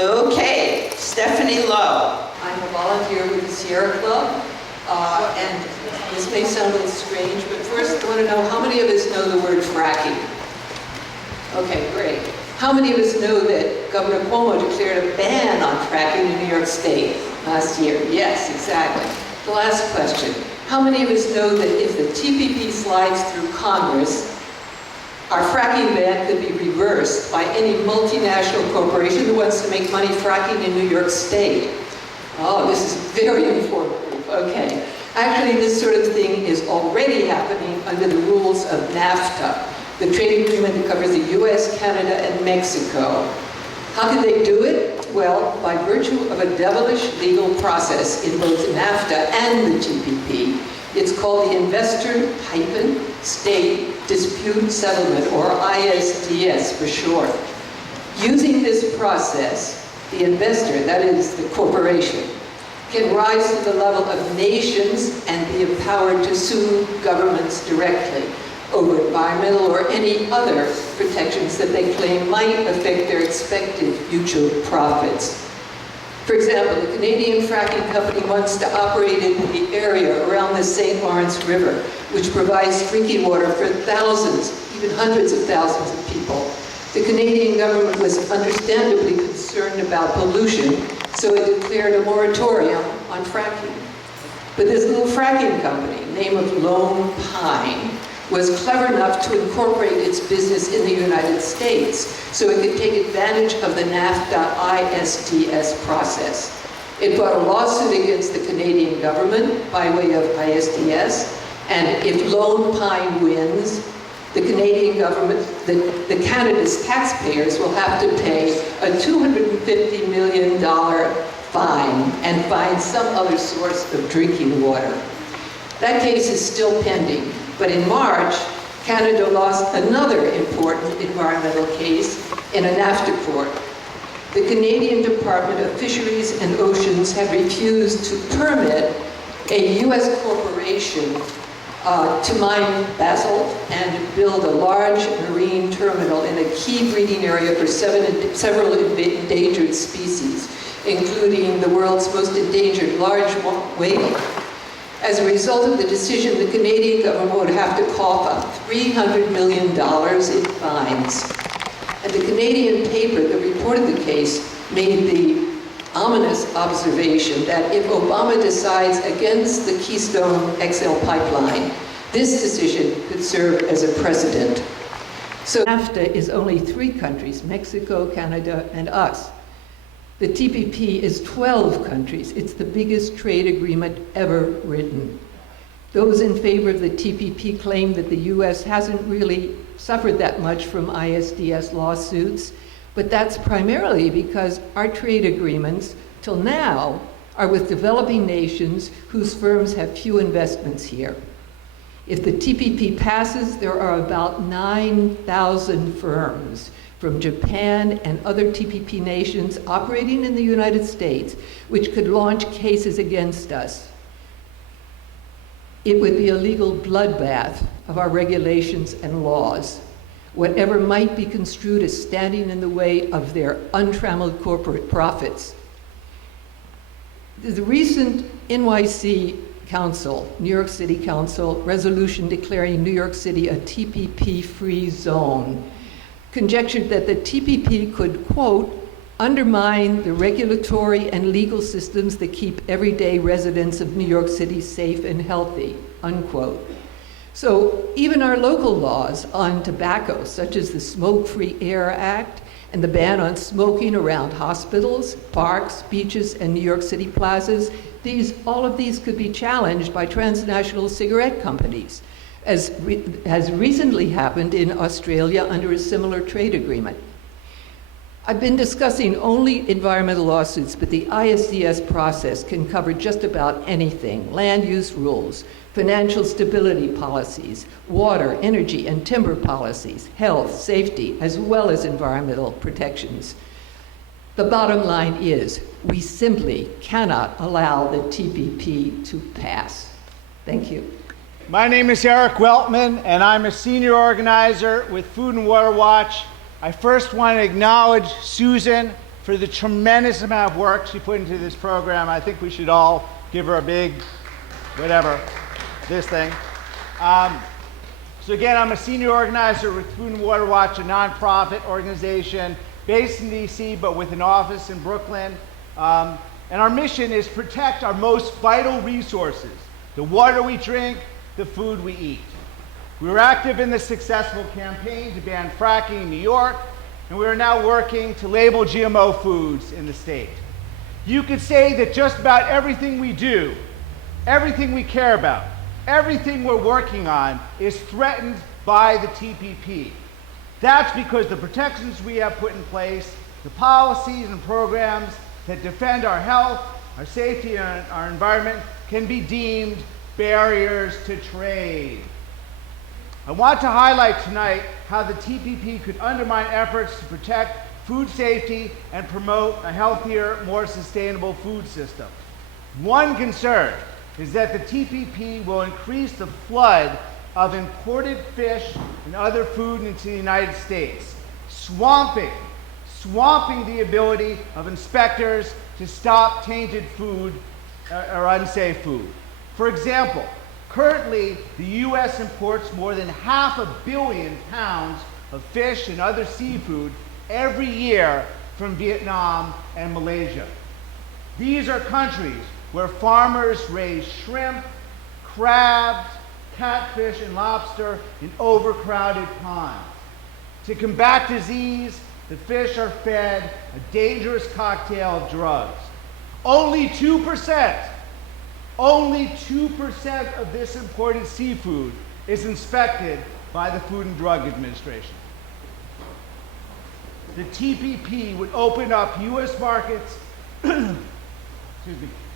Okay, Stephanie Lowe. I'm a volunteer with the Sierra Club, and this may sound a little strange, but first I want to know how many of us know the word fracking? Okay, great. How many of us know that Governor Cuomo declared a ban on fracking in New York State last year? Yes, exactly. The last question. How many of us know that if the TPP slides through Congress, our fracking ban could be reversed by any multinational corporation that wants to make money fracking in New York State? Oh, this is very informative. Okay. Actually, this sort of thing is already happening under the rules of NAFTA, the trade agreement that covers the US, Canada, and Mexico. How can they do it? Well, by virtue of a devilish legal process in both NAFTA and the TPP. It's called the Investor-State Dispute Settlement, or ISDS for short. Using this process, the investor, that is the corporation, can rise to the level of nations and be empowered to sue governments directly over environmental or any other protections that they claim might affect their expected future profits. For example, the Canadian fracking company wants to operate in the area around the St. Lawrence River, which provides drinking water for thousands, even hundreds of thousands of people. The Canadian government was understandably concerned about pollution, so it declared a moratorium on fracking. But this little fracking company, name of Lone Pine, was clever enough to incorporate its business in the United States so it could take advantage of the NAFTA ISDS process. It brought a lawsuit against the Canadian government by way of ISDS, and if Lone Pine wins, the Canadian government, the Canada's taxpayers will have to pay a $250 million fine and find some other source of drinking water. That case is still pending, but in March, Canada lost another important environmental case in a NAFTA court. The Canadian Department of Fisheries and Oceans had refused to permit a US corporation to mine basalt and build a large marine terminal in a key breeding area for several endangered species, including the world's most endangered large whale. As a result of the decision, the Canadian government would have to cough up $300 million in fines. And the Canadian paper that reported the case made the ominous observation that if Obama decides against the Keystone XL pipeline, this decision could serve as a precedent. So NAFTA is only 3 countries, Mexico, Canada, and us. The TPP is 12 countries. It's the biggest trade agreement ever written. Those in favor of the TPP claim that the US hasn't really suffered that much from ISDS lawsuits, but that's primarily because our trade agreements, till now, are with developing nations whose firms have few investments here. If the TPP passes, there are about 9,000 firms from Japan and other TPP nations operating in the United States, which could launch cases against us. It would be a legal bloodbath of our regulations and laws. Whatever might be construed as standing in the way of their untrammeled corporate profits. The recent NYC Council, New York City Council, resolution declaring New York City a TPP-free zone conjectured that the TPP could, quote, undermine the regulatory and legal systems that keep everyday residents of New York City safe and healthy, unquote. So even our local laws on tobacco, such as the Smoke-Free Air Act and the ban on smoking around hospitals, parks, beaches, and New York City plazas, all of these could be challenged by transnational cigarette companies, as has recently happened in Australia under a similar trade agreement. I've been discussing only environmental lawsuits, but the ISDS process can cover just about anything: land use rules, financial stability policies, water, energy, and timber policies, health, safety, as well as environmental protections. The bottom line is, we simply cannot allow the TPP to pass. Thank you. My name is Eric Weltman, and I'm a senior organizer with Food and Water Watch. I first want to acknowledge Susan for for the tremendous amount of work she put into this program. I think we should all give her a big, whatever, this thing. So again, I'm a senior organizer with Food and Water Watch, a nonprofit organization based in DC, but with an office in Brooklyn. And our mission is protect our most vital resources, the water we drink, the food we eat. We were active in the successful campaign to ban fracking in New York, and we are now working to label GMO foods in the state. You could say that just about everything we do, everything we care about, everything we're working on is threatened by the TPP. That's because the protections we have put in place, the policies and programs that defend our health, our safety, and our environment can be deemed barriers to trade. I want to highlight tonight how the TPP could undermine efforts to protect food safety and promote a healthier, more sustainable food system. One concern is that the TPP will increase the flood of imported fish and other food into the United States, swamping the ability of inspectors to stop tainted food or unsafe food. For example, currently the US imports more than 500 million pounds of fish and other seafood every year from Vietnam and Malaysia. These are countries where farmers raise shrimp, crabs, catfish, and lobster in overcrowded ponds. To combat disease, the fish are fed a dangerous cocktail of drugs. Only 2% of this imported seafood is inspected by the Food and Drug Administration. The TPP would open up US markets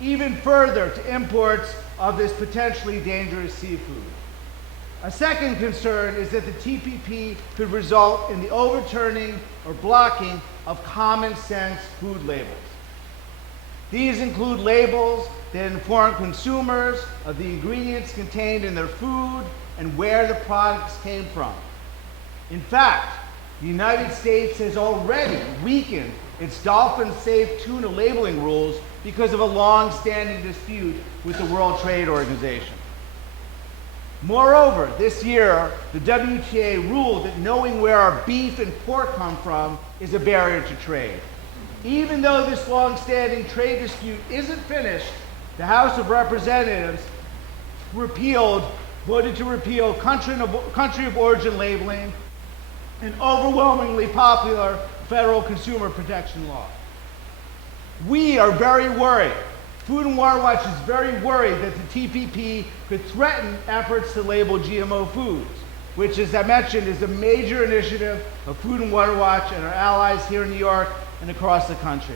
even further to imports of this potentially dangerous seafood. A second concern is that the TPP could result in the overturning or blocking of common sense food labels. These include labels that inform consumers of the ingredients contained in their food and where the products came from. In fact, the United States has already weakened its dolphin-safe tuna labeling rules because of a long-standing dispute with the World Trade Organization. Moreover, this year, the WTA ruled that knowing where our beef and pork come from is a barrier to trade. Even though this long-standing trade dispute isn't finished, the House of Representatives voted to repeal country of origin labeling, an overwhelmingly popular federal consumer protection law. We are very worried. Food and Water Watch is very worried that the TPP could threaten efforts to label GMO foods, which, as I mentioned, is a major initiative of Food and Water Watch and our allies here in New York and across the country.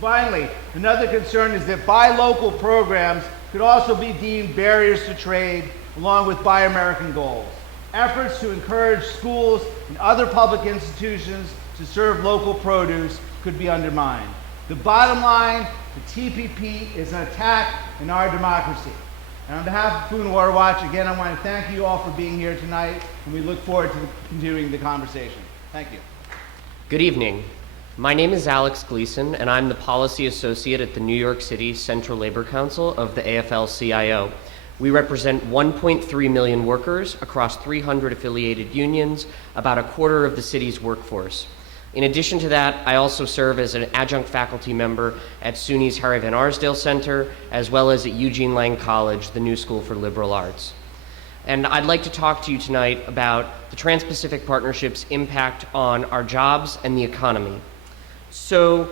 Finally, another concern is that buy local programs could also be deemed barriers to trade, along with Buy American goals. Efforts to encourage schools and other public institutions to serve local produce could be undermined. The bottom line, the TPP is an attack on our democracy. And on behalf of Food and Water Watch, again, I want to thank you all for being here tonight, and we look forward to continuing the conversation. Thank you. Good evening. My name is Alex Gleason, and I'm the Policy Associate at the New York City Central Labor Council of the AFL-CIO. We represent 1.3 million workers across 300 affiliated unions, about a quarter of the city's workforce. In addition to that, I also serve as an adjunct faculty member at SUNY's Harry Van Arsdale Center, as well as at Eugene Lang College, the New School for Liberal Arts. And I'd like to talk to you tonight about the Trans-Pacific Partnership's impact on our jobs and the economy. So,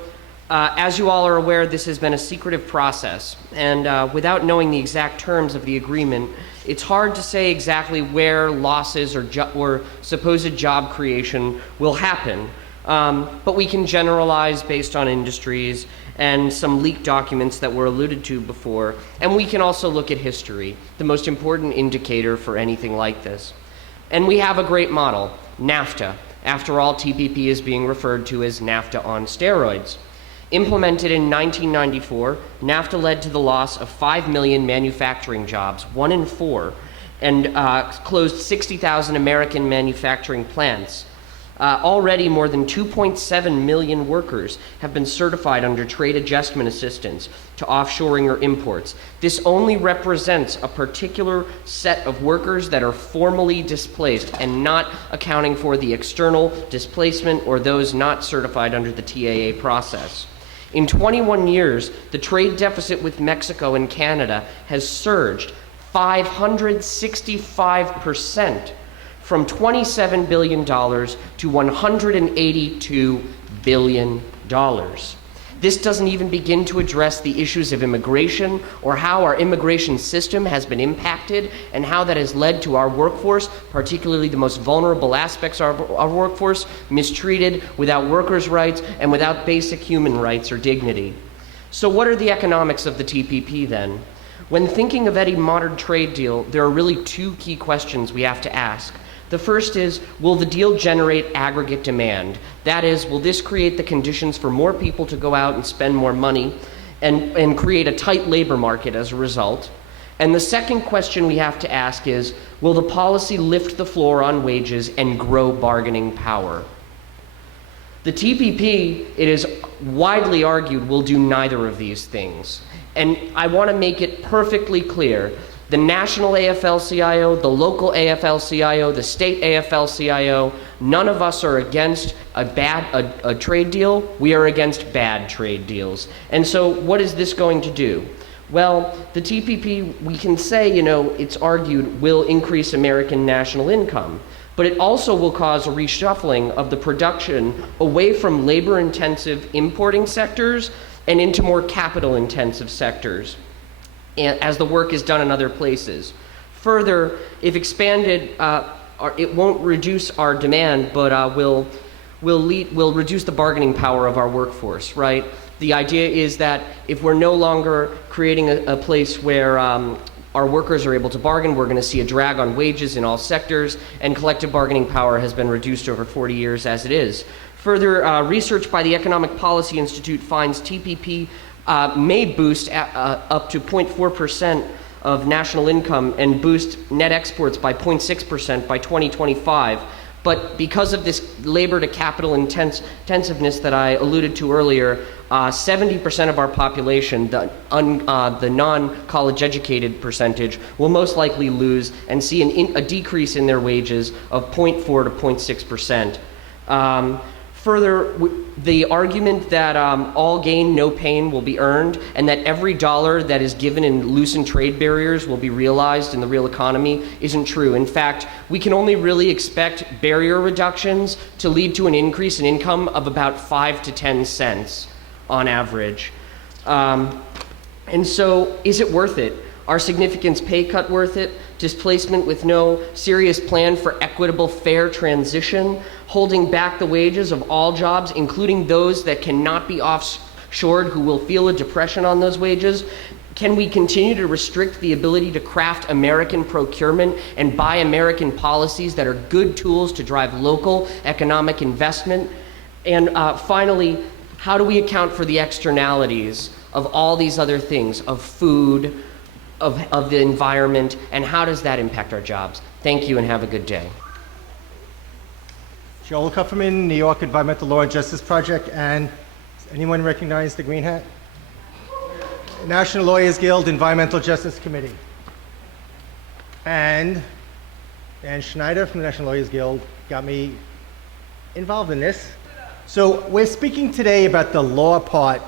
as you all are aware, this has been a secretive process, and without knowing the exact terms of the agreement, it's hard to say exactly where losses or supposed job creation will happen. But we can generalize based on industries and some leaked documents that were alluded to before, and we can also look at history, the most important indicator for anything like this. And we have a great model, NAFTA. After all, TPP is being referred to as NAFTA on steroids. Implemented in 1994, NAFTA led to the loss of 5 million manufacturing jobs, 1 in 4, and closed 60,000 American manufacturing plants. Already more than 2.7 million workers have been certified under trade adjustment assistance to offshoring or imports. This only represents a particular set of workers that are formally displaced and not accounting for the external displacement or those not certified under the TAA process. In 21 years, the trade deficit with Mexico and Canada has surged 565%, from $27 billion to $182 billion. This doesn't even begin to address the issues of immigration or how our immigration system has been impacted and how that has led to our workforce, particularly the most vulnerable aspects of our workforce, mistreated, without workers' rights, and without basic human rights or dignity. So what are the economics of the TPP then? When thinking of any modern trade deal, there are really two key questions we have to ask. The first is, will the deal generate aggregate demand? That is, will this create the conditions for more people to go out and spend more money and create a tight labor market as a result? And the second question we have to ask is, will the policy lift the floor on wages and grow bargaining power? The TPP, it is widely argued, will do neither of these things. And I want to make it perfectly clear. The national AFL-CIO, the local AFL-CIO, the state AFL-CIO, none of us are against a trade deal. We are against bad trade deals. And so what is this going to do? Well, the TPP, we can say, it's argued, will increase American national income. But it also will cause a reshuffling of the production away from labor-intensive importing sectors and into more capital-intensive sectors, as the work is done in other places. Further, if expanded, it won't reduce our demand, but will reduce the bargaining power of our workforce, right? The idea is that if we're no longer creating a place where our workers are able to bargain, we're going to see a drag on wages in all sectors, and collective bargaining power has been reduced over 40 years as it is. Further, research by the Economic Policy Institute finds TPP may boost up to 0.4% of national income and boost net exports by 0.6% by 2025. But because of this labor to capital intensiveness that I alluded to earlier, 70% of our population, the non-college educated percentage, will most likely lose and see a decrease in their wages of 0.4 to 0.6%. Further, the argument that all gain, no pain will be earned, and that every dollar that is given in loosened trade barriers will be realized in the real economy isn't true. In fact, we can only really expect barrier reductions to lead to an increase in income of about 5 to 10 cents on average. And so, is it worth it? Are significance pay cut worth it? Displacement with no serious plan for equitable, fair transition? Holding back the wages of all jobs, including those that cannot be offshored, who will feel a depression on those wages? Can we continue to restrict the ability to craft American procurement and buy American policies that are good tools to drive local economic investment? And finally, how do we account for the externalities of all these other things, of food, of the environment, and how does that impact our jobs? Thank you and have a good day. Joel Kupferman, New York Environmental Law and Justice Project, and does anyone recognize the green hat? National Lawyers Guild Environmental Justice Committee. And Dan Schneider from the National Lawyers Guild got me involved in this. So we're speaking today about the law part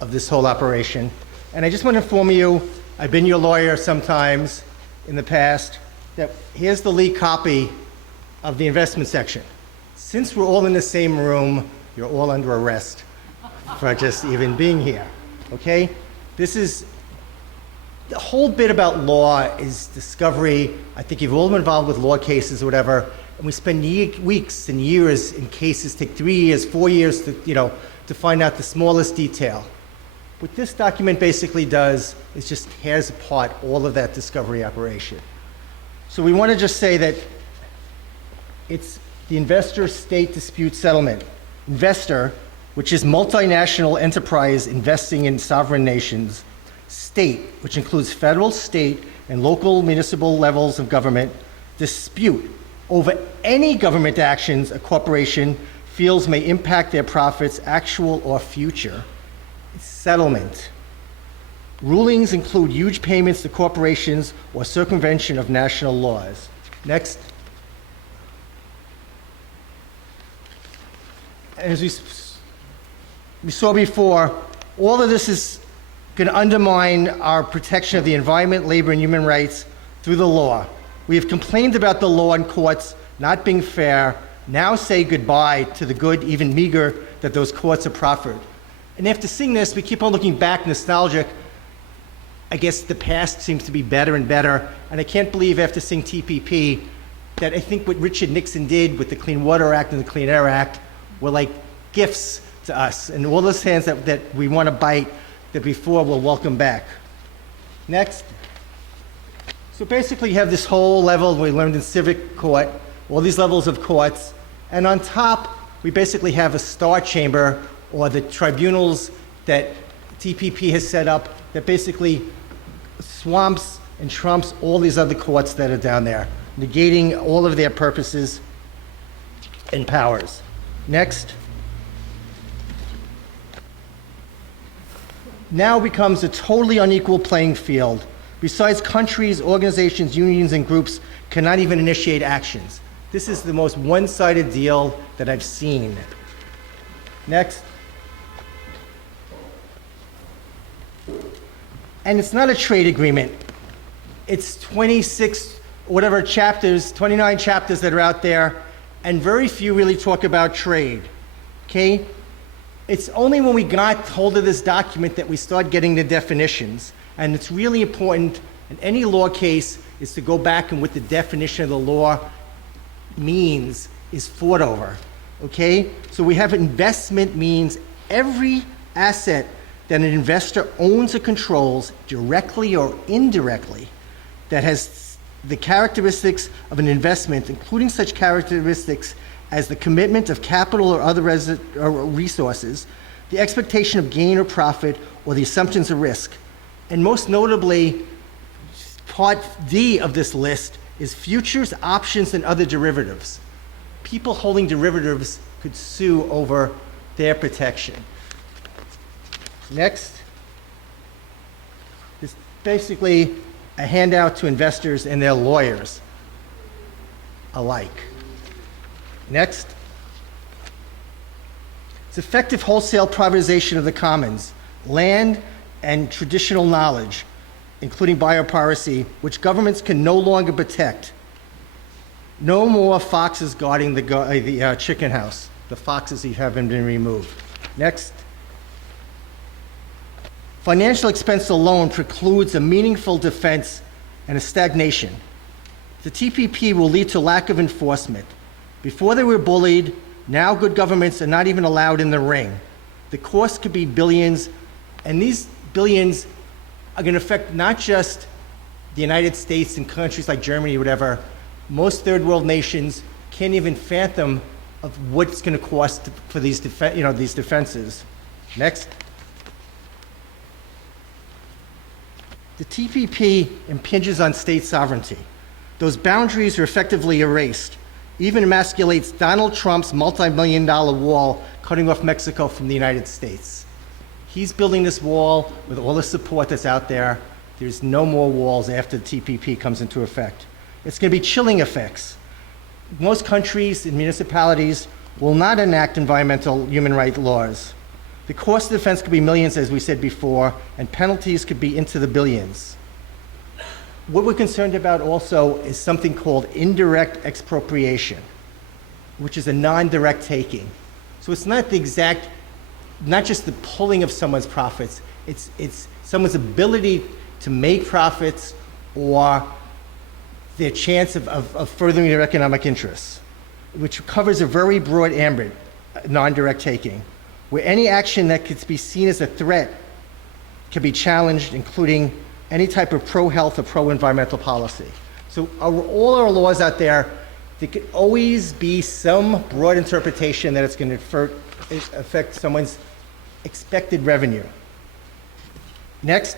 of this whole operation. And I just want to inform you, I've been your lawyer sometimes in the past, that here's the leaked copy of the investment section. Since we're all in the same room, you're all under arrest for just even being here, okay? This is, the whole bit about law is discovery. I think you've all been involved with law cases or whatever, and we spend weeks and years in cases, take 3 years, 4 years to find out the smallest detail. What this document basically does is just tears apart all of that discovery operation. So we want to just say that it's the investor-state dispute settlement. Investor, which is multinational enterprise investing in sovereign nations. State, which includes federal, state, and local municipal levels of government. Dispute, over any government actions a corporation feels may impact their profits, actual or future. Settlement. Rulings include huge payments to corporations or circumvention of national laws. Next. As we saw before, all of this is going to undermine our protection of the environment, labor, and human rights through the law. We have complained about the law and courts not being fair. Now say goodbye to the good, even meager, that those courts have proffered. And after seeing this, we keep on looking back, nostalgic. I guess the past seems to be better and better. And I can't believe after seeing TPP that I think what Richard Nixon did with the Clean Water Act and the Clean Air Act were like gifts to us. And all those hands that we want to bite that before we'll welcome back. Next. So basically you have this whole level we learned in civic court, all these levels of courts. And on top, we basically have a star chamber, or the tribunals that TPP has set up that basically swamps and trumps all these other courts that are down there, negating all of their purposes and powers. Next. Now becomes a totally unequal playing field. Besides, countries, organizations, unions, and groups cannot even initiate actions. This is the most one-sided deal that I've seen. Next. And it's not a trade agreement. It's 26, whatever chapters, 29 chapters that are out there, and very few really talk about trade, okay? It's only when we got hold of this document that we start getting the definitions, and it's really important in any law case is to go back and what the definition of the law means is fought over, okay? So we have investment means every asset that an investor owns or controls directly or indirectly that has the characteristics of an investment, including such characteristics as the commitment of capital or other resources, the expectation of gain or profit, or the assumptions of risk. And most notably, part D of this list is futures, options, and other derivatives. People holding derivatives could sue over their protection. Next. This is basically a handout to investors and their lawyers alike. Next. It's effective wholesale privatization of the commons, land, and traditional knowledge, including biopiracy, which governments can no longer protect. No more foxes guarding the chicken house. The foxes haven't been removed. Next. Financial expense alone precludes a meaningful defense and a stagnation. The TPP will lead to lack of enforcement. Before they were bullied, now good governments are not even allowed in the ring. The cost could be billions, and these billions are going to affect not just the United States and countries like Germany or whatever. Most third world nations can't even fathom of what it's going to cost for these defenses. Next. The TPP impinges on state sovereignty. Those boundaries are effectively erased. Even emasculates Donald Trump's multi-million-dollar wall cutting off Mexico from the United States. He's building this wall with all the support that's out there. There's no more walls after the TPP comes into effect. It's going to be chilling effects. Most countries and municipalities will not enact environmental human rights laws. The cost of defense could be millions, as we said before, and penalties could be into the billions. What we're concerned about also is something called indirect expropriation, which is a non-direct taking. So it's not the exact, not just the pulling of someone's profits, it's someone's ability to make profits or their chance of furthering their economic interests, which covers a very broad ambit, non-direct taking, where any action that could be seen as a threat can be challenged, including any type of pro-health or pro-environmental policy. So all our laws out there, there could always be some broad interpretation that it's going to affect someone's expected revenue. Next.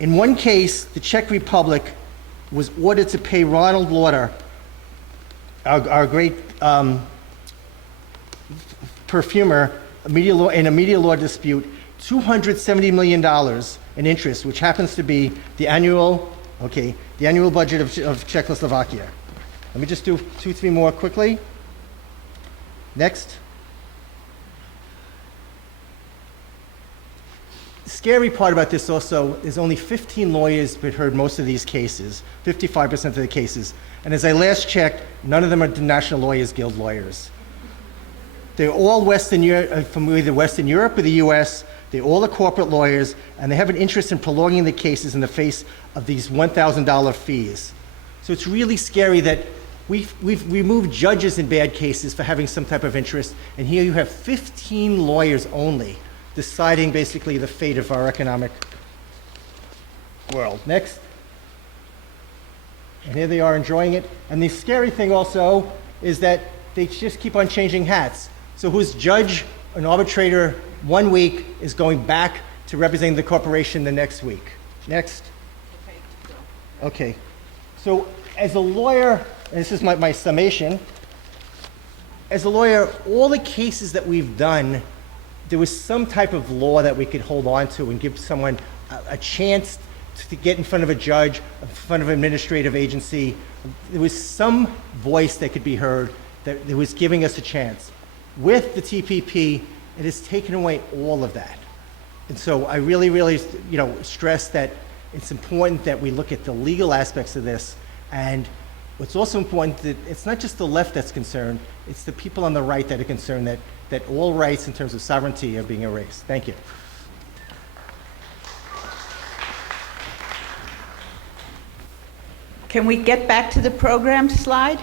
In one case, the Czech Republic was ordered to pay Ronald Lauder, our great perfumer, in a media law dispute, $270 million in interest, which happens to be the annual budget of Czechoslovakia. Let me just do 2-3 more quickly. Next. The scary part about this also is only 15 lawyers that heard most of these cases, 55% of the cases. And as I last checked, none of them are the National Lawyers Guild lawyers. They're all from either Western Europe or the US. They're all the corporate lawyers, and they have an interest in prolonging the cases in the face of these $1,000 fees. So it's really scary that we've removed judges in bad cases for having some type of interest, and here you have 15 lawyers only deciding basically the fate of our economic world. Next. And here they are enjoying it. And the scary thing also is that they just keep on changing hats. So who's judge and arbitrator one week is going back to representing the corporation the next week. Next. Okay. So as a lawyer, and this is my summation, as a lawyer, all the cases that we've done, there was some type of law that we could hold on to and give someone a chance to get in front of a judge, in front of an administrative agency. There was some voice that could be heard that was giving us a chance. With the TPP, it has taken away all of that. And so I really, really, stress that it's important that we look at the legal aspects of this. And what's also important that it's not just the left that's concerned, it's the people on the right that are concerned that all rights in terms of sovereignty are being erased. Thank you. Can we get back to the program slide?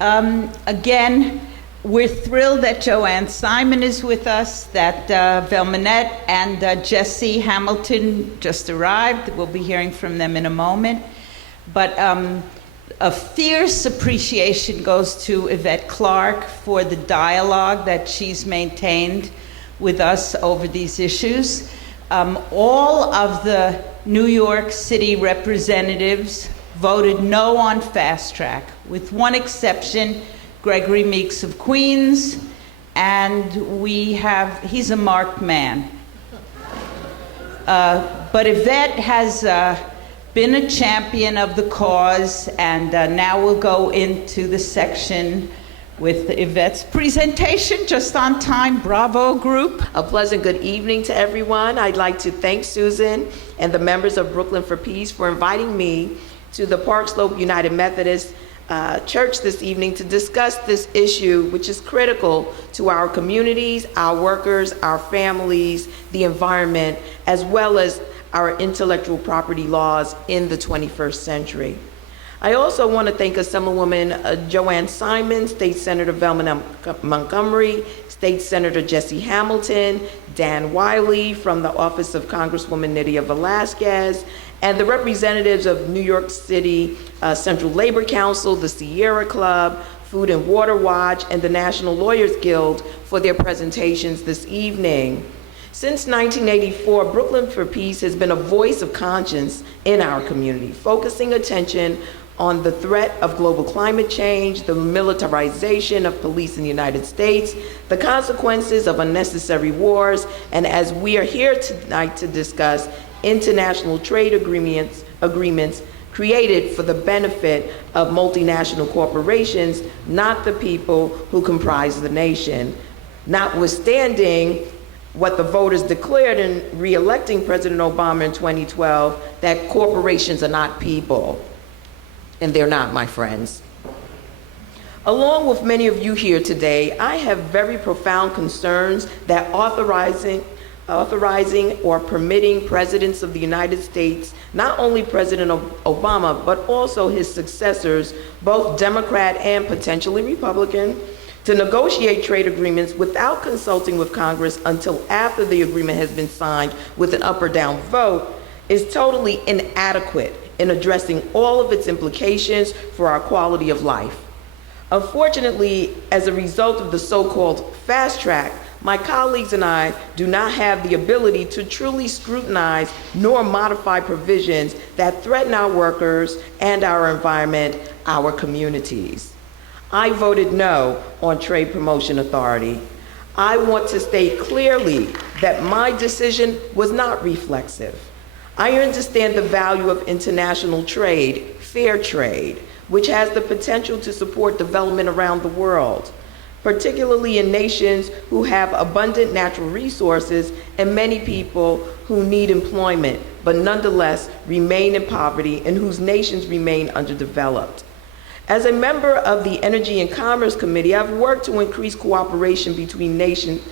Again, we're thrilled that JoAnn Simon is with us, that Velmanette and Jesse Hamilton just arrived. We'll be hearing from them in a moment. But a fierce appreciation goes to Yvette Clark for the dialogue that she's maintained with us over these issues. All of the New York City representatives voted no on fast track, with one exception, Gregory Meeks of Queens, and he's a marked man. But Yvette has been a champion of the cause, and now we'll go into the section with Yvette's presentation, just on time. Bravo, group. A pleasant good evening to everyone. I'd like to thank Susan and the members of Brooklyn for Peace for inviting me to the Park Slope United Methodist Church this evening to discuss this issue, which is critical to our communities, our workers, our families, the environment, as well as our intellectual property laws in the 21st century. I also want to thank Assemblywoman JoAnn Simon, State Senator Velman Montgomery, State Senator Jesse Hamilton, Dan Wiley from the Office of Congresswoman Nydia Velazquez, and the representatives of New York City Central Labor Council, the Sierra Club, Food and Water Watch, and the National Lawyers Guild for their presentations this evening. Since 1984, Brooklyn for Peace has been a voice of conscience in our community, focusing attention on the threat of global climate change, the militarization of police in the United States, the consequences of unnecessary wars, and as we are here tonight to discuss, international trade agreements created for the benefit of multinational corporations, not the people who comprise the nation. Notwithstanding what the voters declared in re-electing President Obama in 2012, that corporations are not people. And they're not, my friends. Along with many of you here today, I have very profound concerns that authorizing or permitting presidents of the United States, not only President Obama, but also his successors, both Democrat and potentially Republican, to negotiate trade agreements without consulting with Congress until after the agreement has been signed with an up or down vote is totally inadequate in addressing all of its implications for our quality of life. Unfortunately, as a result of the so-called fast track, my colleagues and I do not have the ability to truly scrutinize nor modify provisions that threaten our workers and our environment, our communities. I voted no on Trade Promotion Authority. I want to state clearly that my decision was not reflexive. I understand the value of international trade, fair trade, which has the potential to support development around the world, particularly in nations who have abundant natural resources and many people who need employment, but nonetheless remain in poverty and whose nations remain underdeveloped. As a member of the Energy and Commerce Committee, I've worked to increase cooperation between nations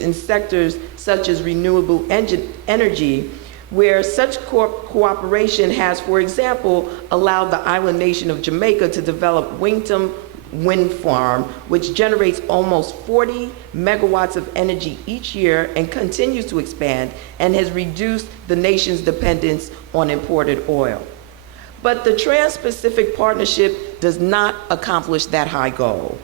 in sectors such as renewable energy, where such cooperation has, for example, allowed the island nation of Jamaica to develop Wington Wind Farm, which generates almost 40 megawatts of energy each year and continues to expand, and has reduced the nation's dependence on imported oil. But the Trans-Pacific Partnership does not accomplish that high goal.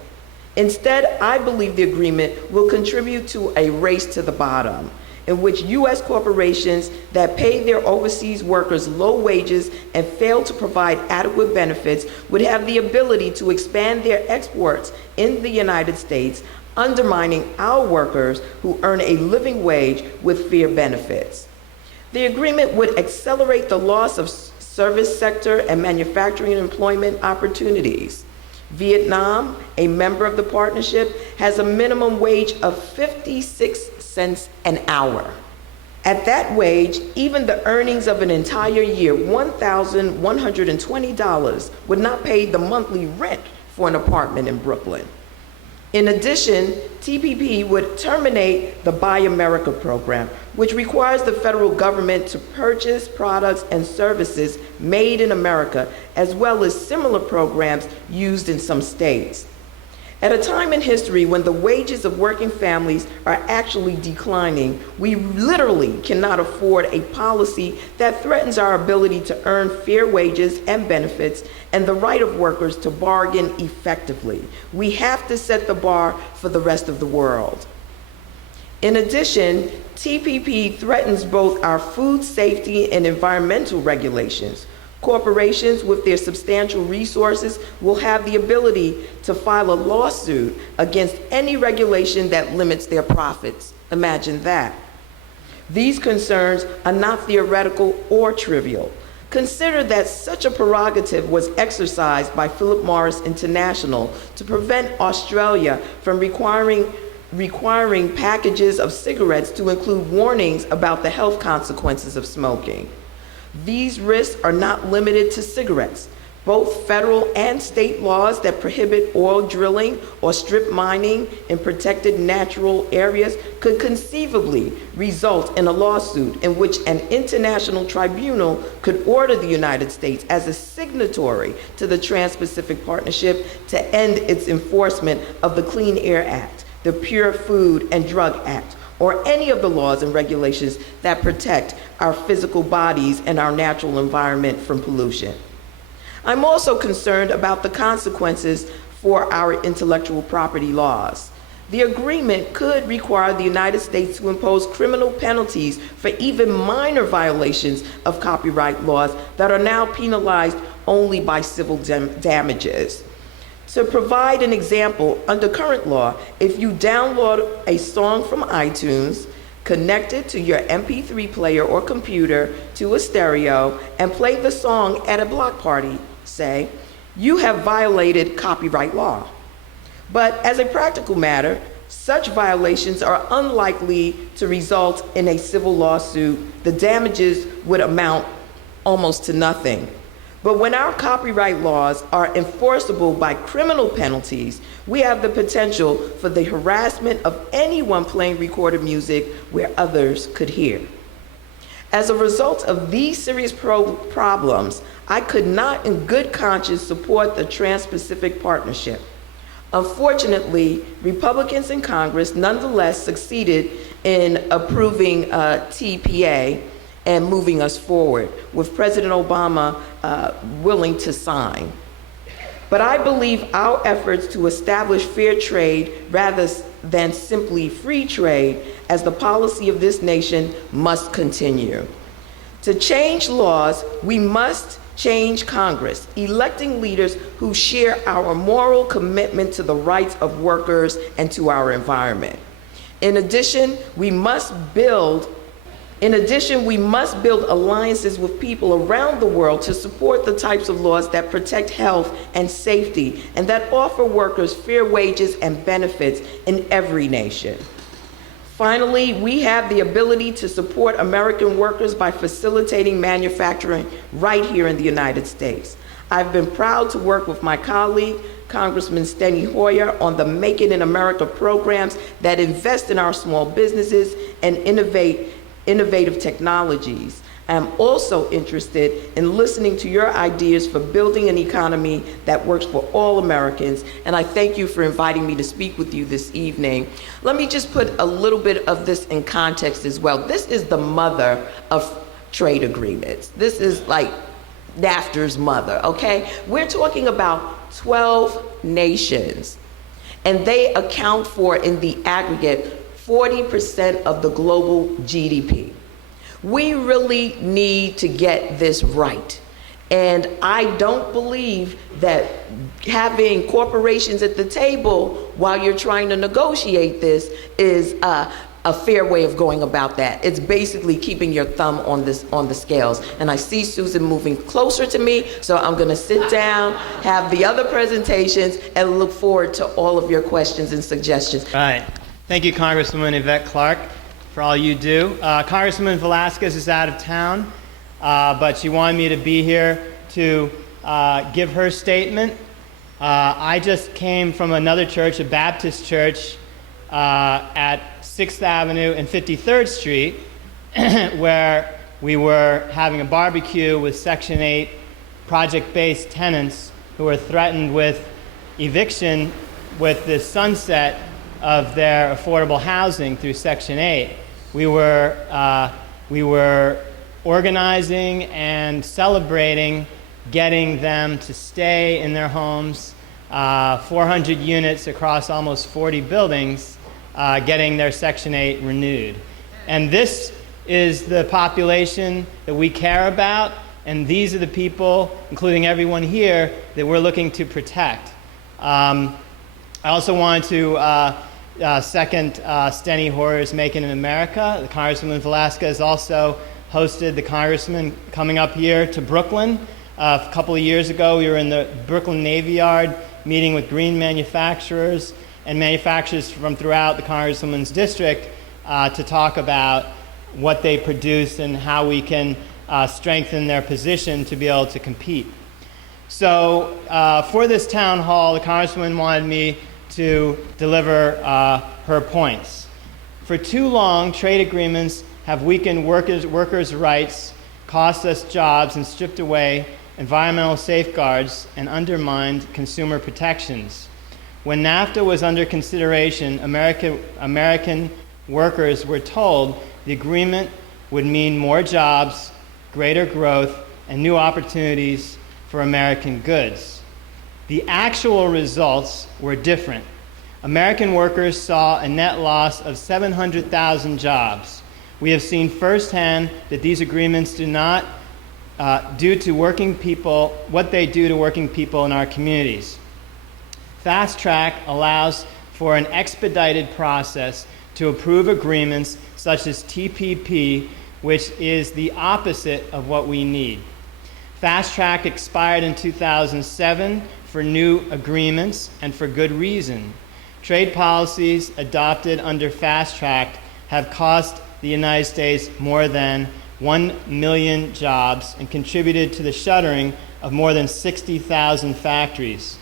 Instead, I believe the agreement will contribute to a race to the bottom, in which U.S. corporations that pay their overseas workers low wages and fail to provide adequate benefits would have the ability to expand their exports in the United States, undermining our workers who earn a living wage with fair benefits. The agreement would accelerate the loss of service sector and manufacturing and employment opportunities. Vietnam, a member of the partnership, has a minimum wage of 56 cents an hour. At that wage, even the earnings of an entire year, $1,120, would not pay the monthly rent for an apartment in Brooklyn. In addition, TPP would terminate the Buy America program, which requires the federal government to purchase products and services made in America, as well as similar programs used in some states. At a time in history when the wages of working families are actually declining, we literally cannot afford a policy that threatens our ability to earn fair wages and benefits and the right of workers to bargain effectively. We have to set the bar for the rest of the world. In addition, TPP threatens both our food safety and environmental regulations. Corporations with their substantial resources will have the ability to file a lawsuit against any regulation that limits their profits. Imagine that. These concerns are not theoretical or trivial. Consider that such a prerogative was exercised by Philip Morris International to prevent Australia from requiring packages of cigarettes to include warnings about the health consequences of smoking. These risks are not limited to cigarettes. Both federal and state laws that prohibit oil drilling or strip mining in protected natural areas could conceivably result in a lawsuit in which an international tribunal could order the United States as a signatory to the Trans-Pacific Partnership to end its enforcement of the Clean Air Act, the Pure Food and Drug Act, or any of the laws and regulations that protect our physical bodies and our natural environment from pollution. I'm also concerned about the consequences for our intellectual property laws. The agreement could require the United States to impose criminal penalties for even minor violations of copyright laws that are now penalized only by civil damages. To provide an example, under current law, if you download a song from iTunes, connect it to your MP3 player or computer to a stereo, and play the song at a block party, say, you have violated copyright law. But as a practical matter, such violations are unlikely to result in a civil lawsuit. The damages would amount almost to nothing. But when our copyright laws are enforceable by criminal penalties, we have the potential for the harassment of anyone playing recorded music where others could hear. As a result of these serious problems, I could not in good conscience support the Trans-Pacific Partnership. Unfortunately, Republicans in Congress nonetheless succeeded in approving TPA and moving us forward, with President Obama willing to sign. But I believe our efforts to establish fair trade rather than simply free trade as the policy of this nation must continue. To change laws, we must change Congress, electing leaders who share our moral commitment to the rights of workers and to our environment. In addition, we must build alliances with people around the world to support the types of laws that protect health and safety and that offer workers fair wages and benefits in every nation. Finally, we have the ability to support American workers by facilitating manufacturing right here in the United States. I've been proud to work with my colleague, Congressman Steny Hoyer, on the Make It in America programs that invest in our small businesses and innovative technologies. I'm also interested in listening to your ideas for building an economy that works for all Americans, and I thank you for inviting me to speak with you this evening. Let me just put a little bit of this in context as well. This is the mother of trade agreements. This is like NAFTA's mother, okay? We're talking about 12 nations, and they account for, in the aggregate, 40% of the global GDP. We really need to get this right. And I don't believe that having corporations at the table while you're trying to negotiate this is a fair way of going about that. It's basically keeping your thumb on the scales. And I see Susan moving closer to me, so I'm gonna sit down, have the other presentations, and look forward to all of your questions and suggestions. All right. Thank you, Congresswoman Yvette Clarke, for all you do. Congresswoman Velazquez is out of town, but she wanted me to be here to give her statement. I just came from another church, a Baptist church, at 6th Avenue and 53rd Street, where we were having a barbecue with Section 8 project-based tenants who were threatened with eviction with the sunset of their affordable housing through Section 8. We were organizing and celebrating getting them to stay in their homes, 400 units across almost 40 buildings, getting their Section 8 renewed. And this is the population that we care about, and these are the people, including everyone here, that we're looking to protect. I also wanted to second Steny Hoyer's Make It in America. The Congresswoman Velazquez also hosted the congressman coming up here to Brooklyn. A couple of years ago, we were in the Brooklyn Navy Yard meeting with green manufacturers and manufacturers from throughout the Congresswoman's district to talk about what they produce and how we can strengthen their position to be able to compete. So for this town hall, the Congresswoman wanted me to deliver her points. For too long, trade agreements have weakened workers' rights, cost us jobs, and stripped away environmental safeguards and undermined consumer protections. When NAFTA was under consideration, American workers were told the agreement would mean more jobs, greater growth, and new opportunities for American goods. The actual results were different. American workers saw a net loss of 700,000 jobs. We have seen firsthand that these agreements do not do to working people what they do to working people in our communities. Fast Track allows for an expedited process to approve agreements such as TPP, which is the opposite of what we need. Fast Track expired in 2007 for new agreements and for good reason. Trade policies adopted under Fast Track have cost the United States more than 1 million jobs and contributed to the shuttering of more than 60,000 factories.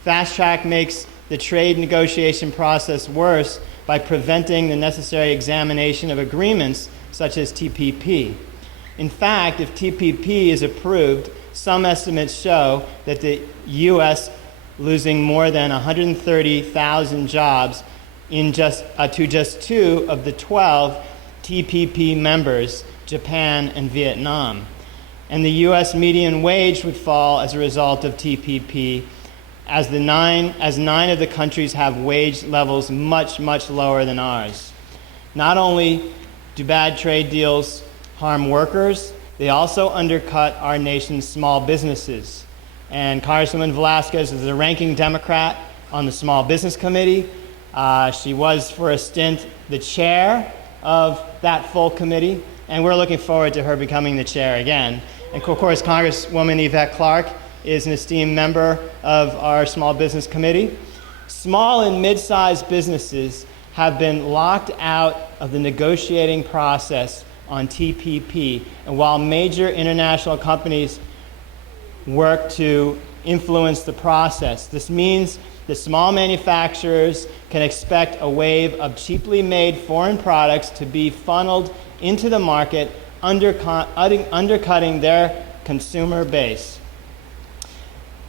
Fast Track makes the trade negotiation process worse by preventing the necessary examination of agreements such as TPP. In fact, if TPP is approved, some estimates show that the U.S. losing more than 130,000 jobs to just 2 of the 12 TPP members, Japan and Vietnam. And the U.S. median wage would fall as a result of TPP as nine of the countries have wage levels much, much lower than ours. Not only do bad trade deals harm workers, they also undercut our nation's small businesses. And Congresswoman Velazquez is the ranking Democrat on the Small Business Committee. She was, for a stint, the chair of that full committee, and we're looking forward to her becoming the chair again. And of course, Congresswoman Yvette Clarke is an esteemed member of our Small Business Committee. Small and mid-sized businesses have been locked out of the negotiating process on TPP, and while major international companies work to influence the process, this means that small manufacturers can expect a wave of cheaply made foreign products to be funneled into the market, undercutting their consumer base.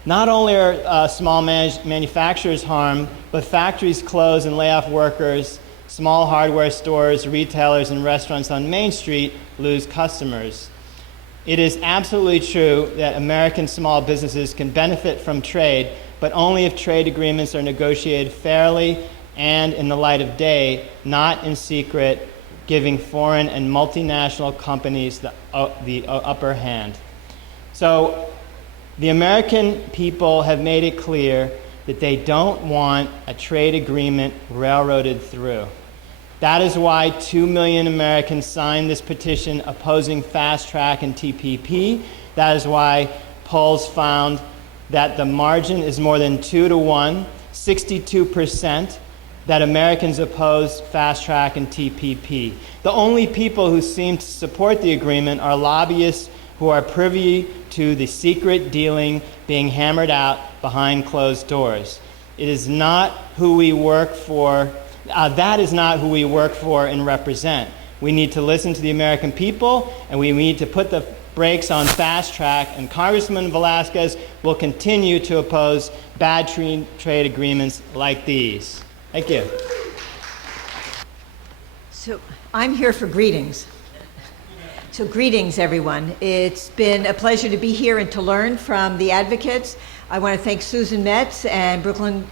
Not only are small manufacturers harmed, but factories close and lay off workers, small hardware stores, retailers, and restaurants on Main Street lose customers. It is absolutely true that American small businesses can benefit from trade, but only if trade agreements are negotiated fairly and in the light of day, not in secret, giving foreign and multinational companies the upper hand. So the American people have made it clear that they don't want a trade agreement railroaded through. That is why 2 million Americans signed this petition opposing fast track and TPP. That is why polls found that the margin is more than 2 to 1, 62%, that Americans oppose fast track and TPP. The only people who seem to support the agreement are lobbyists who are privy to the secret dealing being hammered out behind closed doors. It is not who we work for. That is not who we work for and represent. We need to listen to the American people, and we need to put the brakes on fast track, and Congresswoman Velazquez will continue to oppose bad trade agreements like these. Thank you. So I'm here for greetings. So greetings, everyone. It's been a pleasure to be here and to learn from the advocates. I want to thank Susan Metz and Brooklyn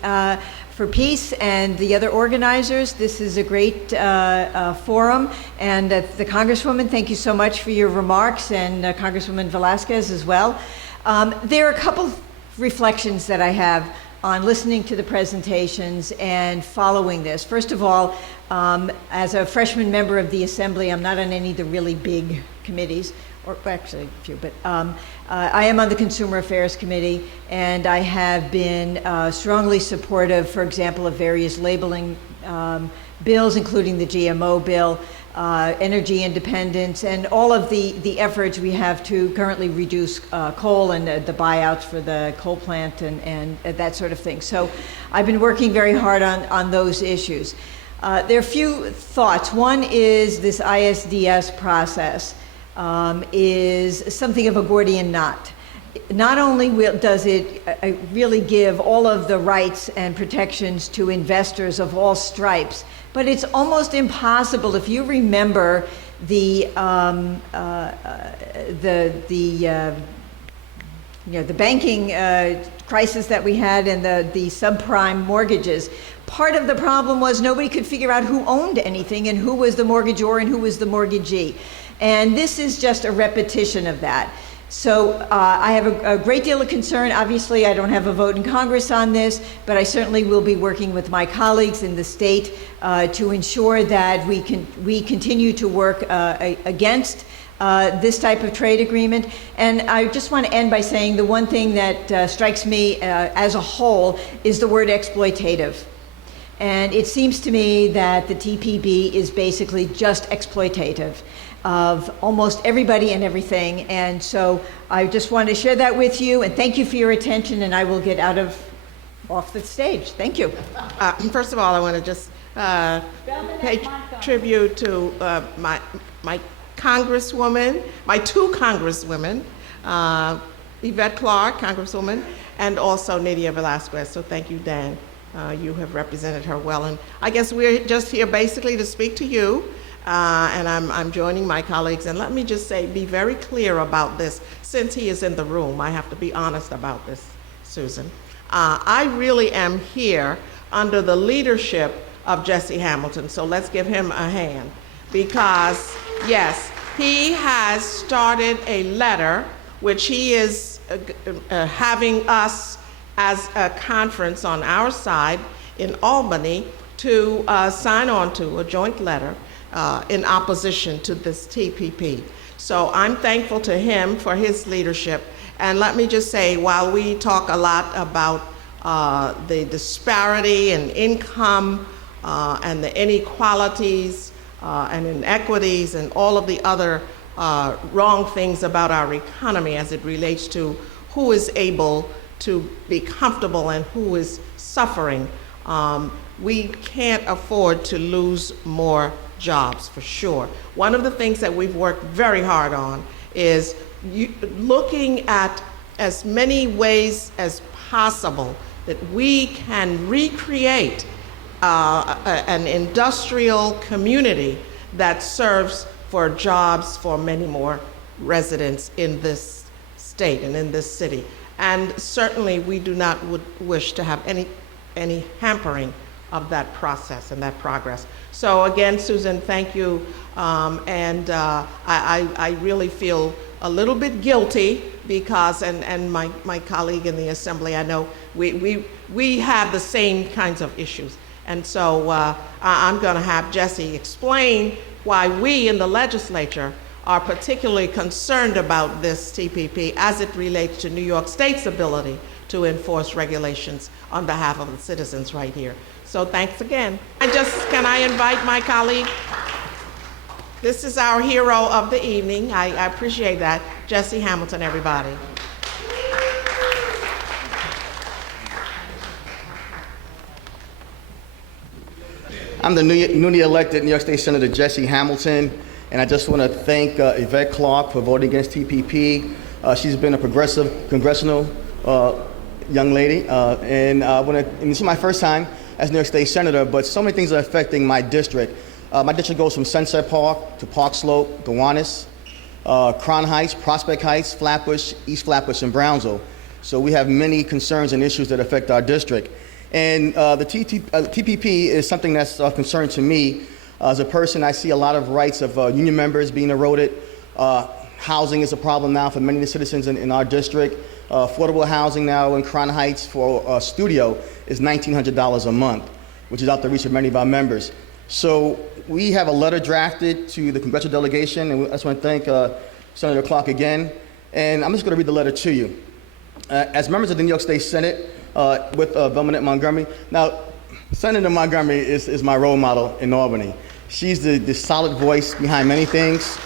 for Peace and the other organizers. This is a great forum. And the Congresswoman, thank you so much for your remarks, and Congresswoman Velazquez as well. There are a couple reflections that I have on listening to the presentations and following this. First of all, as a freshman member of the Assembly, I'm not on any of the really big committees, or actually a few, but I am on the Consumer Affairs Committee, and I have been strongly supportive, for example, of various labeling bills, including the GMO bill, energy independence, and all of the efforts we have to currently reduce coal and the buyouts for the coal plant and that sort of thing. So I've been working very hard on those issues. There are a few thoughts. One is this ISDS process is something of a Gordian knot. Not only does it really give all of the rights and protections to investors of all stripes, but it's almost impossible. If you remember the banking crisis that we had and the subprime mortgages, part of the problem was nobody could figure out who owned anything and who was the mortgagor and who was the mortgagee. And this is just a repetition of that. So I have a great deal of concern. Obviously, I don't have a vote in Congress on this, but I certainly will be working with my colleagues in the state to ensure that we continue to work against this type of trade agreement. And I just want to end by saying the one thing that strikes me as a whole is the word exploitative. And it seems to me that the TPP is basically just exploitative of almost everybody and everything. And so I just want to share that with you, and thank you for your attention, and I will get off the stage. Thank you. First of all, I want to just pay tribute to my Congresswoman, my two Congresswomen, Yvette Clarke, Congresswoman, and also Nydia Velazquez. So thank you, Dan. You have represented her well. And I guess we're just here basically to speak to you. And I'm joining my colleagues. And let me just say, be very clear about this. Since he is in the room, I have to be honest about this, Susan. I really am here under the leadership of Jesse Hamilton, so let's give him a hand. Because, yes, he has started a letter which he is having us as a conference on our side in Albany to sign on to a joint letter in opposition to this TPP. So I'm thankful to him for his leadership. And let me just say, while we talk a lot about the disparity in income and the inequalities and inequities and all of the other wrong things about our economy as it relates to who is able to be comfortable and who is suffering, we can't afford to lose more jobs, for sure. One of the things that we've worked very hard on is looking at as many ways as possible that we can recreate an industrial community that serves for jobs for many more residents in this state and in this city. And certainly we do not wish to have any hampering of that process and that progress. So again, Susan, thank you. I really feel a little bit guilty because, and my colleague in the Assembly, I know we have the same kinds of issues. And so I'm going to have Jesse explain why we in the legislature are particularly concerned about this TPP as it relates to New York State's ability to enforce regulations on behalf of the citizens right here. So thanks again. Can I invite my colleague? This is our hero of the evening. I appreciate that. Jesse Hamilton, everybody. I'm the newly elected New York State Senator Jesse Hamilton, and I just want to thank Yvette Clark for voting against TPP. She's been a progressive congressional young lady, and this is my first time as New York State Senator, but so many things are affecting my district. My district goes from Sunset Park to Park Slope, Gowanus, Crown Heights, Prospect Heights, Flatbush, East Flatbush, and Brownsville. So we have many concerns and issues that affect our district. And the TPP is something that's of concern to me. As a person, I see a lot of rights of union members being eroded. Housing is a problem now for many of the citizens in our district. Affordable housing now in Crown Heights for a studio is $1,900 a month, which is out the reach of many of our members. So we have a letter drafted to the congressional delegation, and I just want to thank Senator Clark again. And I'm just going to read the letter to you. As members of the New York State Senate, with Velazquez Montgomery. Now, Senator Montgomery is my role model in Albany. She's the solid voice behind many things.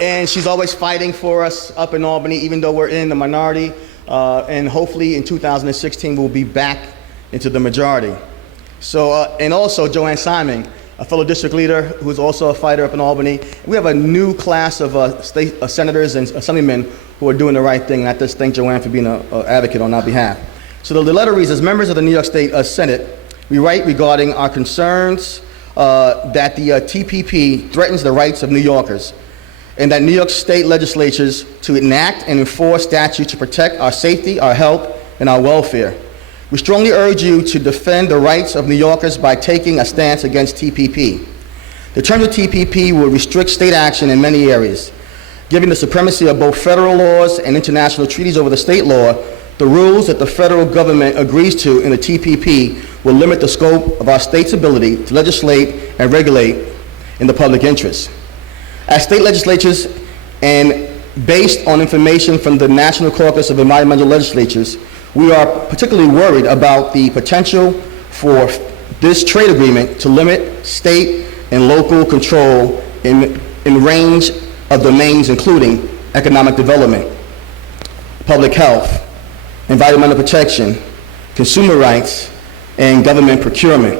And she's always fighting for us up in Albany, even though we're in the minority. And hopefully in 2016, we'll be back into the majority. So, and also JoAnn Simon, a fellow district leader who's also a fighter up in Albany. We have a new class of state senators and assemblymen who are doing the right thing, and I just thank JoAnn for being an advocate on our behalf. So the letter reads, as members of the New York State Senate, we write regarding our concerns that the TPP threatens the rights of New Yorkers, and that New York State legislatures to enact and enforce statutes to protect our safety, our health, and our welfare. We strongly urge you to defend the rights of New Yorkers by taking a stance against TPP. The terms of TPP will restrict state action in many areas. Given the supremacy of both federal laws and international treaties over the state law, the rules that the federal government agrees to in the TPP will limit the scope of our state's ability to legislate and regulate in the public interest. As state legislatures, and based on information from the National Caucus of Environmental Legislatures, we are particularly worried about the potential for this trade agreement to limit state and local control in range of domains including economic development, public health, environmental protection, consumer rights, and government procurement.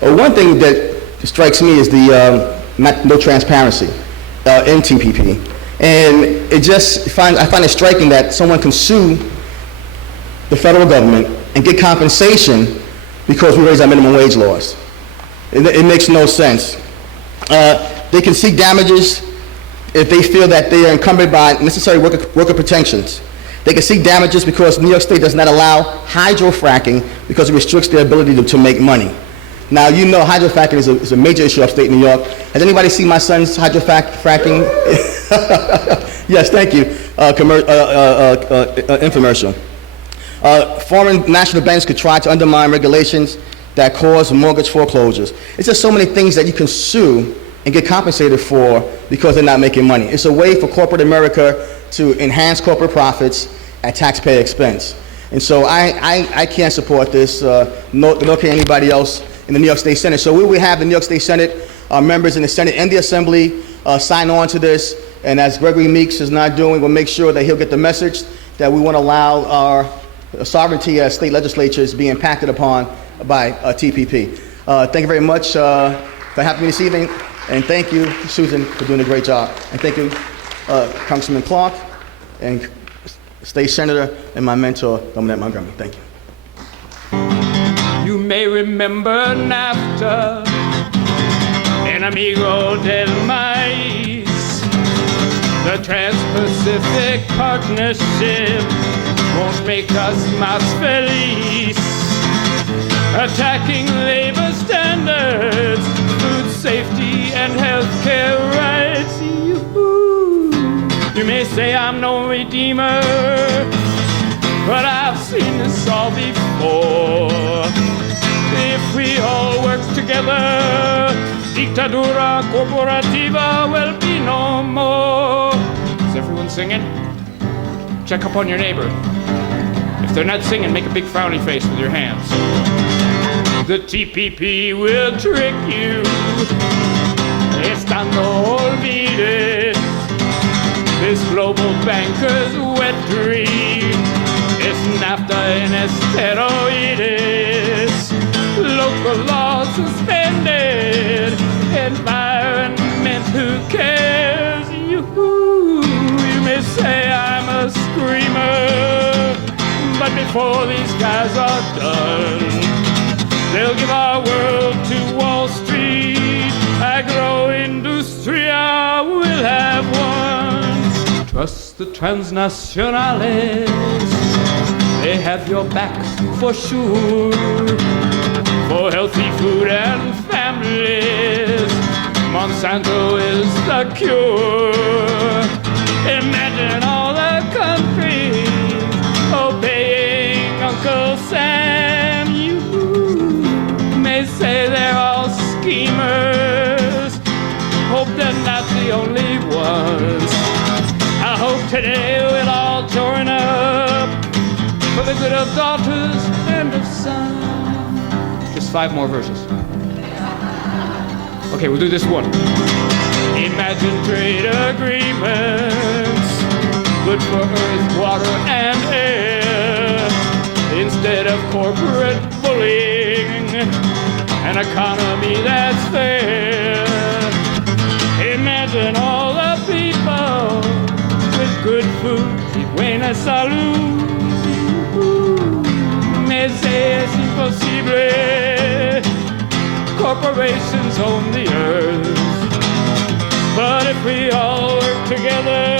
One thing that strikes me is the no transparency in TPP. And I find it striking that someone can sue the federal government and get compensation because we raise our minimum wage laws. It makes no sense. They can seek damages if they feel that they are encumbered by necessary worker protections. They can seek damages because New York State does not allow hydrofracking because it restricts their ability to make money. Now, you know hydrofracking is a major issue upstate New York. Has anybody seen my son's hydrofracking? Yes, thank you. Infomercial. Foreign national banks could try to undermine regulations that cause mortgage foreclosures. It's just so many things that you can sue and get compensated for because they're not making money. It's a way for corporate America to enhance corporate profits at taxpayer expense. And so I can't support this, nor can anybody else in the New York State Senate. So we will have the New York State Senate, members in the Senate and the Assembly sign on to this. And as Gregory Meeks is not doing, we'll make sure that he'll get the message that we want to allow our sovereignty as state legislatures be impacted upon by TPP. Thank you very much for having me this evening. And thank you, Susan, for doing a great job. And thank you, Congressman Clark and State Senator and my mentor, Dominic Montgomery. Thank you. You may remember NAFTA and Amigo del Maíz. The Trans-Pacific Partnership won't make us más feliz. Attacking labor standards, food safety, and healthcare rights. You may say I'm no redeemer, but I've seen this all before. If we all work together, dictadura corporativa will be no more. Is everyone singing? Check up on your neighbor. If they're not singing, make a big frowny face with your hands. The TPP will trick you. Estando olvides. This global banker's wet dream is NAFTA and steroids. Local laws suspended. Environment, who cares? You may say I'm a screamer, but before these guys are done, they'll give our world to Wall Street. Agro-industria will have won. Trust the transnationales. They have your back for sure. For healthy food and families, Monsanto is the cure. Imagine all the countries obeying Uncle Sam. You may say they're all schemers. Hope they're not the only ones. I hope today we'll all join up for the good of daughters and of sons. Just 5 more verses. Okay, we'll do this one. Imagine trade agreements, good for earth, water, and air. Instead of corporate bullying, an economy that's fair. Imagine all the people with good food y buena salud. Me say es imposible. Corporations own the earth. But if we all work together,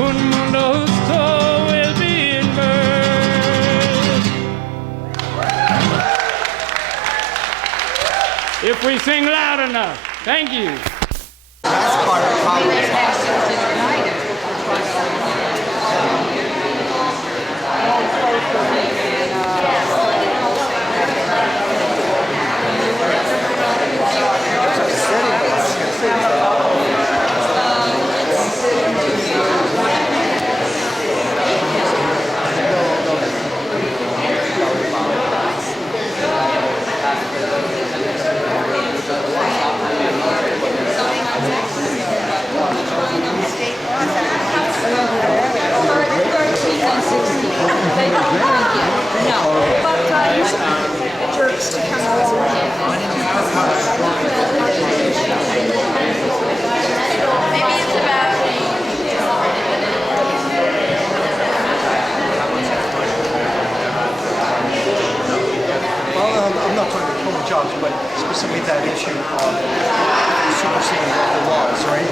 un mundo justo will be in birth. If we sing loud enough. Thank you. That's part of the problem. I'm not talking about criminal jobs, but specifically that issue of superseding the laws, right?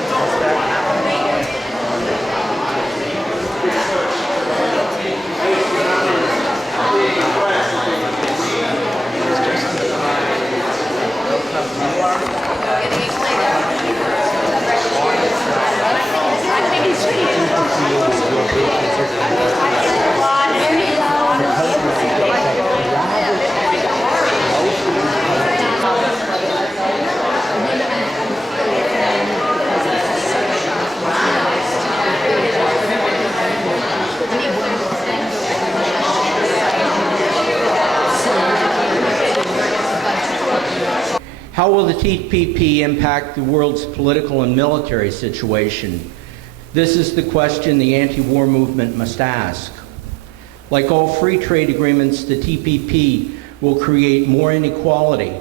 How will the TPP impact the world's political and military situation? This is the question the anti-war movement must ask. Like all free trade agreements, the TPP will create more inequality,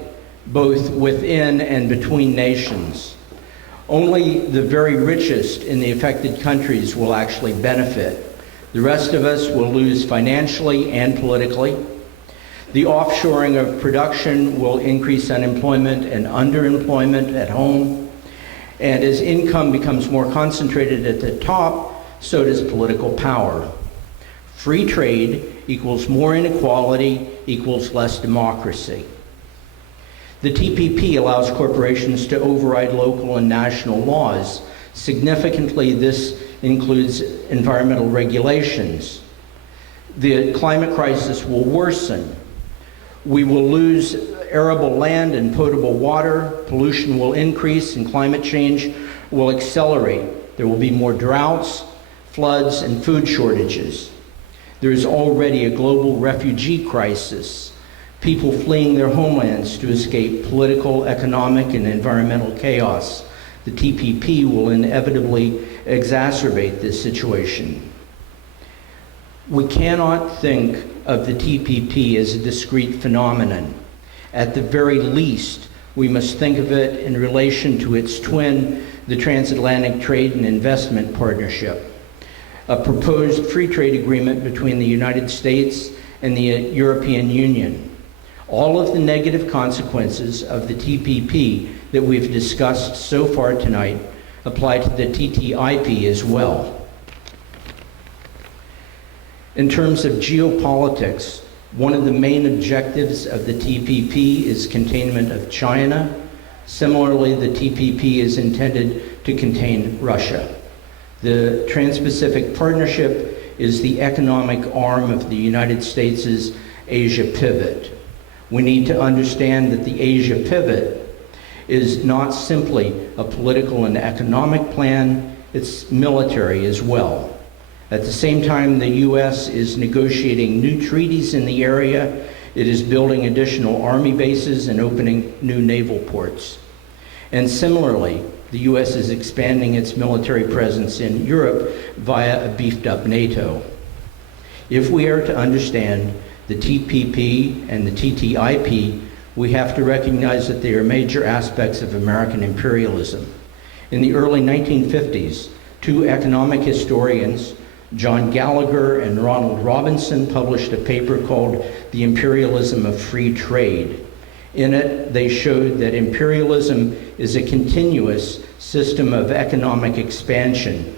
both within and between nations. Only the very richest in the affected countries will actually benefit. The rest of us will lose financially and politically. The offshoring of production will increase unemployment and underemployment at home. And as income becomes more concentrated at the top, so does political power. Free trade equals more inequality, equals less democracy. The TPP allows corporations to override local and national laws. Significantly, this includes environmental regulations. The climate crisis will worsen. We will lose arable land and potable water, pollution will increase, and climate change will accelerate. There will be more droughts, floods, and food shortages. There is already a global refugee crisis, people fleeing their homelands to escape political, economic, and environmental chaos. The TPP will inevitably exacerbate this situation. We cannot think of the TPP as a discrete phenomenon. At the very least, we must think of it in relation to its twin, the Transatlantic Trade and Investment Partnership, a proposed free trade agreement between the United States and the European Union. All of the negative consequences of the TPP that we've discussed so far tonight apply to the TTIP as well. In terms of geopolitics, one of the main objectives of the TPP is containment of China. Similarly, the TPP is intended to contain Russia. The Trans-Pacific Partnership is the economic arm of the United States' Asia pivot. We need to understand that the Asia pivot is not simply a political and economic plan, it's military as well. At the same time, the U.S. is negotiating new treaties in the area. It is building additional army bases and opening new naval ports. And similarly, the U.S. is expanding its military presence in Europe via a beefed-up NATO. If we are to understand the TPP and the TTIP, we have to recognize that they are major aspects of American imperialism. In the early 1950s, two economic historians, John Gallagher and Ronald Robinson, published a paper called The Imperialism of Free Trade. In it, they showed that imperialism is a continuous system of economic expansion.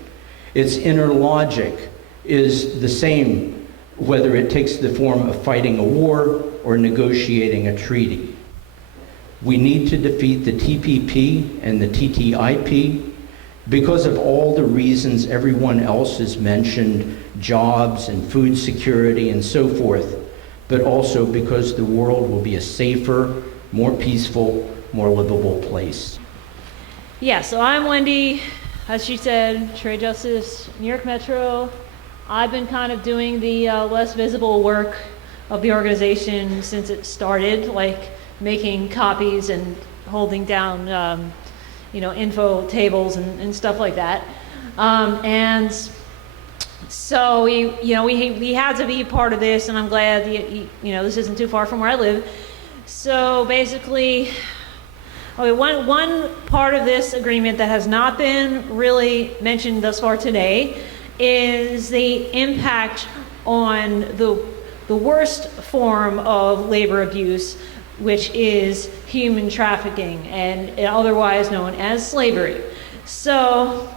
Its inner logic is the same whether it takes the form of fighting a war or negotiating a treaty. We need to defeat the TPP and the TTIP because of all the reasons everyone else has mentioned, jobs and food security and so forth, but also because the world will be a safer, more peaceful, more livable place. Yeah, so I'm Wendy, as she said, Trade Justice, New York Metro. I've been kind of doing the less visible work of the organization since it started, like making copies and holding down info tables and stuff like that. And so we had to be part of this, and I'm glad this isn't too far from where I live. So basically, one part of this agreement that has not been really mentioned thus far today is the impact on the worst form of labor abuse, which is human trafficking, and otherwise known as slavery. So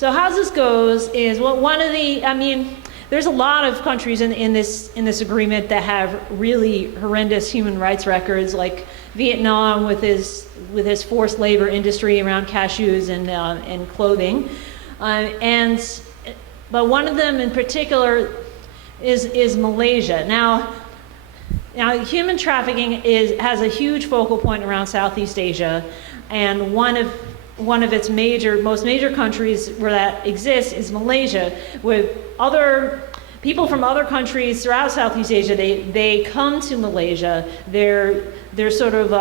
how this goes is, there's a lot of countries in this agreement that have really horrendous human rights records, like Vietnam with his forced labor industry around cashews and clothing, but one of them in particular is Malaysia. Now, human trafficking has a huge focal point around Southeast Asia, and one of its most major countries where that exists is Malaysia, with other people from other countries throughout Southeast Asia, they come to Malaysia. They're sort of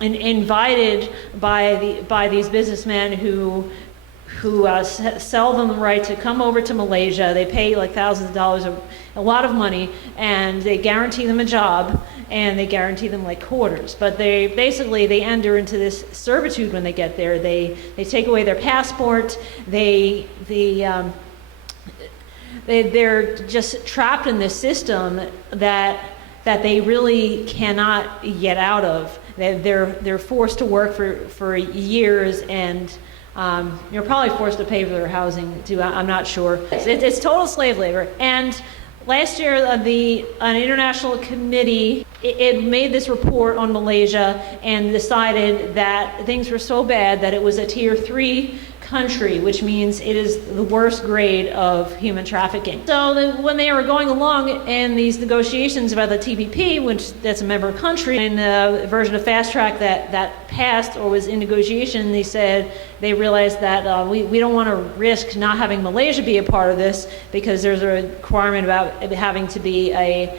invited by these businessmen who sell them the right to come over to Malaysia. They pay like thousands of dollars, a lot of money, and they guarantee them a job, and they guarantee them like quarters. But they enter into this servitude when they get there. They take away their passport. They're just trapped in this system that they really cannot get out of. They're forced to work for years, and you're probably forced to pay for their housing too. I'm not sure. It's total slave labor. And last year, an international committee it made this report on Malaysia and decided that things were so bad that it was a tier 3 country, which means it is the worst grade of human trafficking. So when they were going along in these negotiations about the TPP, which that's a member country, and the version of Fast Track that passed or was in negotiation, they realized that we don't want to risk not having Malaysia be a part of this, because there's a requirement about it having to be a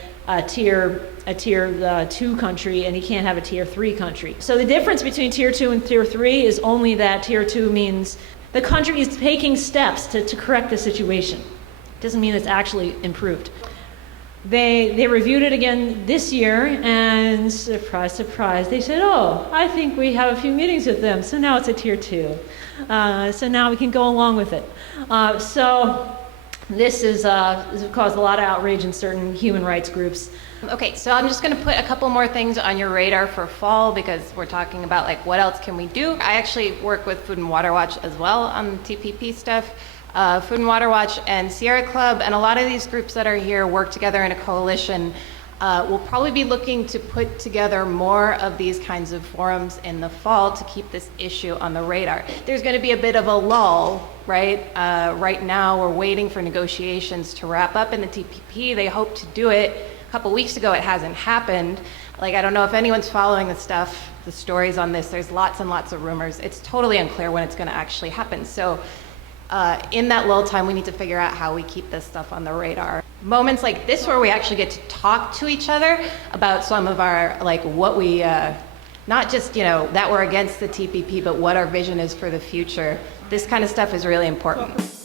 tier 2 country, and you can't have a tier 3 country. So the difference between tier 2 and tier 3 is only that tier 2 means the country is taking steps to correct the situation. It doesn't mean it's actually improved. They reviewed it again this year, and surprise, surprise, they said, oh, I think we have a few meetings with them, so now it's a tier 2. So now we can go along with it. So this has caused a lot of outrage in certain human rights groups. Okay, so I'm just going to put a couple more things on your radar for fall, because we're talking about like what else can we do. I actually work with Food and Water Watch as well on TPP stuff. Food and Water Watch and Sierra Club and a lot of these groups that are here work together in a coalition. We'll probably be looking to put together more of these kinds of forums in the fall to keep this issue on the radar. There's going to be a bit of a lull, right? Right now we're waiting for negotiations to wrap up in the TPP. They hope to do it. A couple weeks ago, it hasn't happened. Like, I don't know if anyone's following the stories on this. There's lots and lots of rumors. It's totally unclear when it's going to actually happen. So in that lull time, we need to figure out how we keep this stuff on the radar. Moments like this where we actually get to talk to each other about some of our, like, what we, not just, that we're against the TPP, but what our vision is for the future. This kind of stuff is really important.